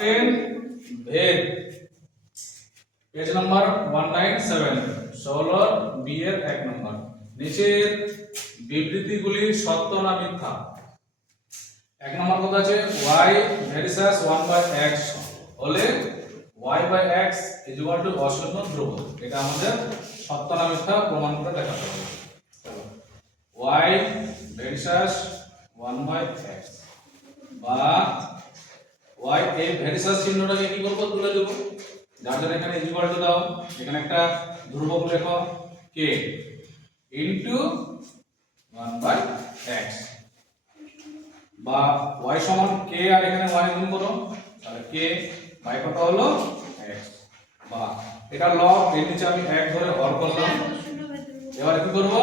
ভেদ। Page number one nine seven ষোলো, B এর এক নম্বর। নিচের বিবৃতিগুলি সত্য না মিথ্যা? এক নম্বর কথা আছে, y ভেরিসাস 1 বাই x হলে y by x is equal to অশূন্য ধ্রুব এটা আমাদের সত্য না মিথ্যা প্রমাণ করে দেখাতে হবে। y ভেরিসাস 1 বাই x বা y এই ভেরিসাস চিহ্নটাকে কি করব? তুলে দেব। যার জন্য এখানে ইকুয়াল টু দাও। এখানে একটা ধ্রুবক লেখো। K ইনটু 1 বাই x বা y সমান k আর এখানে y গুণ করো। তাহলে k বাই কত হলো? x বা এটা লব এর নিচে আমি 1 ধরে হর করলাম। এবারে কি করব?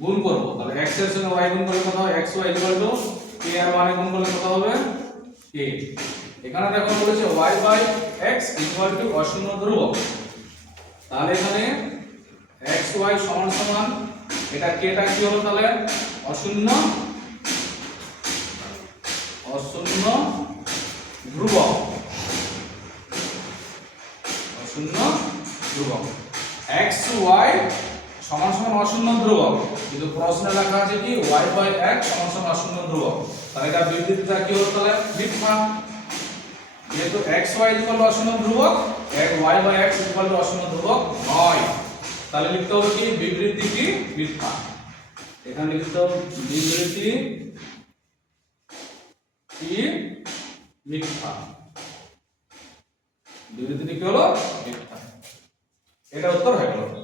গুণ করব। তাহলে x এর সঙ্গে y গুণ করলে কত হয়? x y টু k আর y গুণ করলে কত হবে? K. এখানে দেখো বলেছে y by x equal to অশূন্য ধ্রুবক। তাহলে এখানে x, y সমান সমান, এটা k টা কি হলো তাহলে? অশূন্য অশূন্য ধ্রুবক। অশূন্য ধ্রুবক। X, y সমান সমান অশূন্য ধ্রুবক। কিন্তু প্রশ্নে লেখা আছে কি? y বাই x সমান সমান অশূন্য ধ্রুবক। তাহলে এটা বিবৃতিটা কি হলো তাহলে? মিথ্যা যেহেতু x, y ইকুয়াল অশূন্য ধ্রুবক, এক y বাই x ইকুয়াল অশূন্য ধ্রুবক নয়। তাহলে লিখতে হবে কি? বিবৃতিটি মিথ্যা এখানে লিখতে হবে বিবৃতি কি? মিথ্যা বিবৃতিটি কি হলো? মিথ্যা এটা উত্তর হয়ে গেল।